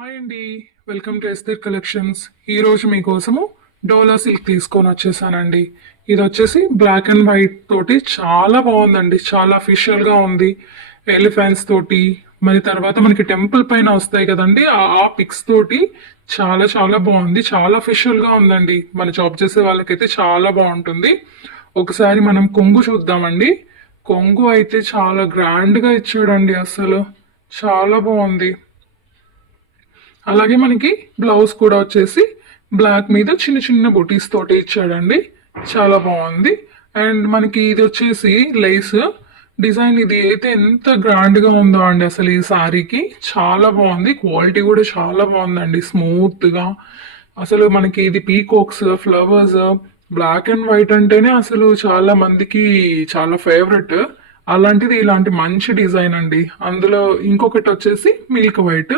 Hi అండి, welcome to Esther collections. ఈ రోజు మీకోసము డోలా సిల్క్ తీసుకొని వచ్చేసానండి. ఇది వచ్చేసి బ్లాక్ అండ్ వైట్ తోటి చాలా బాగుందండి, చాలా అఫీషియల్ గా ఉంది. ఎలిఫెంట్స్ తోటి మరి తర్వాత మనకి టెంపుల్ పైన వస్తాయి కదండి, ఆ పిక్స్ తోటి చాలా చాలా బాగుంది. చాలా అఫీషియల్ గా ఉందండి. మన జాబ్ చేసే వాళ్ళకైతే చాలా బాగుంటుంది. ఒకసారి మనం కొంగు చూద్దామండి. కొంగు అయితే చాలా గ్రాండ్ గా ఇచ్చాడండి, అసలు చాలా బాగుంది. అలాగే మనకి బ్లౌజ్ కూడా వచ్చేసి బ్లాక్ మీద చిన్న చిన్న బుటీస్ తోటి ఇచ్చాడండి, చాలా బాగుంది. అండ్ మనకి ఇది వచ్చేసి లేస్ డిజైన్. ఇది అయితే ఎంత గ్రాండ్ గా ఉందో అండి, అసలు ఈ సారీకి చాలా బాగుంది. క్వాలిటీ కూడా చాలా బాగుందండి, స్మూత్ గా. అసలు మనకి ఇది peacocks, flowers, black and white అంటేనే అసలు చాలా మందికి చాలా ఫేవరెట్. అలాంటిది ఇలాంటి మంచి డిజైన్ అండి. అందులో ఇంకొకటి వచ్చేసి మిల్క్ వైట్.